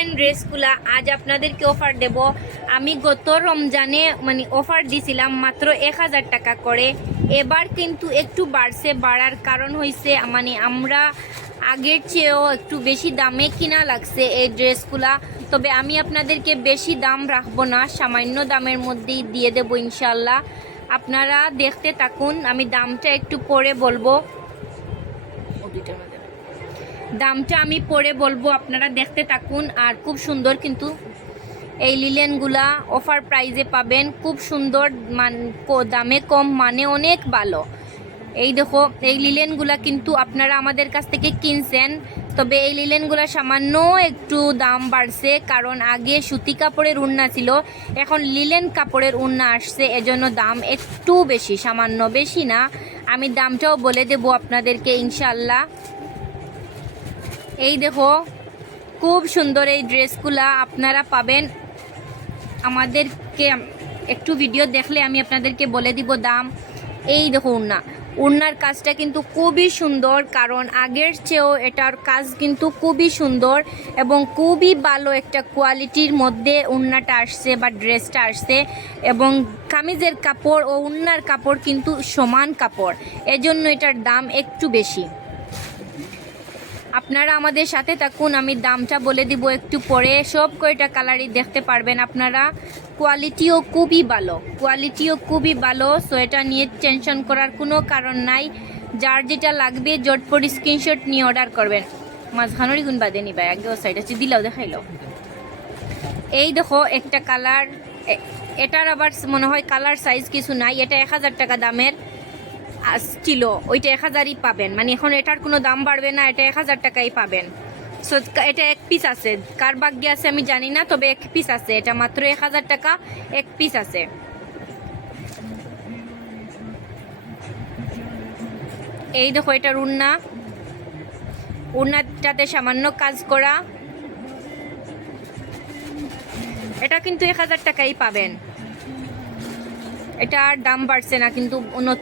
Linen ড্রেসগুলা আজ আপনাদেরকে offer দেব। আমি গত রমজানে অফার দিছিলাম মাত্র 1000 টাকা করে। এবার কিন্তু একটু বাড়ছে, বাড়ার কারণ হয়েছে আমরা আগের চেয়েও একটু বেশি দামে কিনা লাগছে এই ড্রেসগুলা। তবে আমি আপনাদেরকে বেশি দাম রাখবো না, সামান্য দামের মধ্যেই দিয়ে দেবো ইনশাল্লাহ। আপনারা দেখতে থাকুন, আমি দামটা একটু পরে বলবো। দামটা আমি পরে বলবো, আপনারা দেখতে থাকুন। আর খুব সুন্দর কিন্তু এই লিলেনগুলা অফার প্রাইজে পাবেন, খুব সুন্দর, দামে কম, মানে অনেক ভালো। এই দেখো, এই লিলেনগুলা কিন্তু আপনারা আমাদের কাছ থেকে কিনছেন, তবে এই লিলেনগুলা সামান্য একটু দাম বাড়ছে, কারণ আগে সুতি কাপড়ের উন্না ছিল, এখন লিলেন কাপড়ের উন্না আসছে, এজন্য দাম একটু বেশি, সামান্য, বেশি না। আমি দামটাও বলে দেব আপনাদেরকে ইনশাল্লাহ। এই দেখো, খুব সুন্দর এই ড্রেসগুলা আপনারা পাবেন। আমাদেরকে একটু ভিডিও দেখলে আমি আপনাদেরকে বলে দিব দাম। এই দেখো উন্নার কাজটা কিন্তু খুবই সুন্দর, কারণ আগের চেয়েও এটার কাজ কিন্তু খুবই সুন্দর এবং খুবই ভালো একটা কোয়ালিটির মধ্যে উন্নাটা আসছে বা ড্রেসটা আসছে। এবং কামিজের কাপড় ও উন্নার কাপড় কিন্তু সমান কাপড়, এজন্য এটার দাম একটু বেশি। আপনারা আমাদের সাথে থাকুন, আমি দামটা বলে দিব একটু পরে। সব কয়টা কালারই দেখতে পারবেন আপনারা। কোয়ালিটিও খুবই ভালো, সো এটা নিয়ে টেনশন করার কোনো কারণ নাই। যার যেটা লাগবে জটপট স্ক্রিনশট নিয়ে অর্ডার করবেন। মাঝখানোরই গুণ বাদে নিবা, আগে ও সাইড আছে, দিলাও দেখাইলো। এই দেখো একটা কালার, এটার আবার মনে হয় কালার সাইজ কিছু নাই। এটা 1000 টাকা দামের ছিল, ওইটা 1000ই পাবেন, এখন এটার কোনো দাম বাড়বে না, এটা 1000 টাকাই পাবেন। সো এটা এক পিস আছে, কার ভাগ্যে আছে আমি জানি না, তবে এক পিস আছে, এটা মাত্র 1000 টাকা এক পিস আছে। এই দেখো, এটার উন্নাটাতে সামান্য কাজ করা, এটা কিন্তু 1000 টাকাই পাবেন। এটা আর দাম বাড়ছে না, কিন্তু নতুন